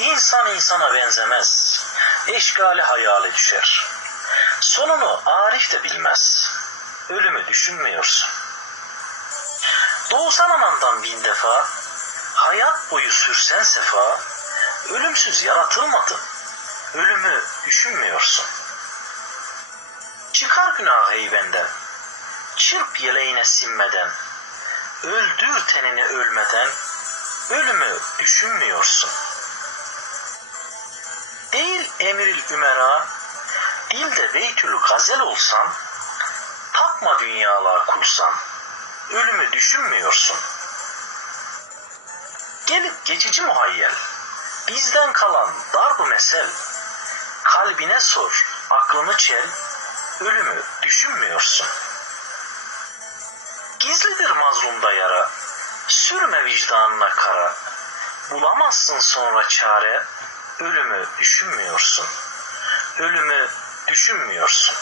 İnsan insana benzemez. Eşgali hayale düşer. Sonunu Arif de bilmez. Ölümü düşünmüyorsun. Doğsan anandan bin defa, hayat boyu sürsen sefa, ölümsüz yaratılmadın. Ölümü düşünmüyorsun. Çıkar günah heybenden, çırp yeleğine sinmeden, öldür tenini ölmeden, ölümü düşünmüyorsun. Değil emiril ümera, dilde beytül gazel olsan, takma dünyalar kursan, ölümü düşünmüyorsun. Gelip geçici muhayyel, bizden kalan darbu mesel, kalbine sor, aklını çel, ölümü düşünmüyorsun. Gizlidir mazlumda yara, sürme vicdanına kara, bulamazsın sonra çare, ölümü düşünmüyorsun. Ölümü düşünmüyorsun.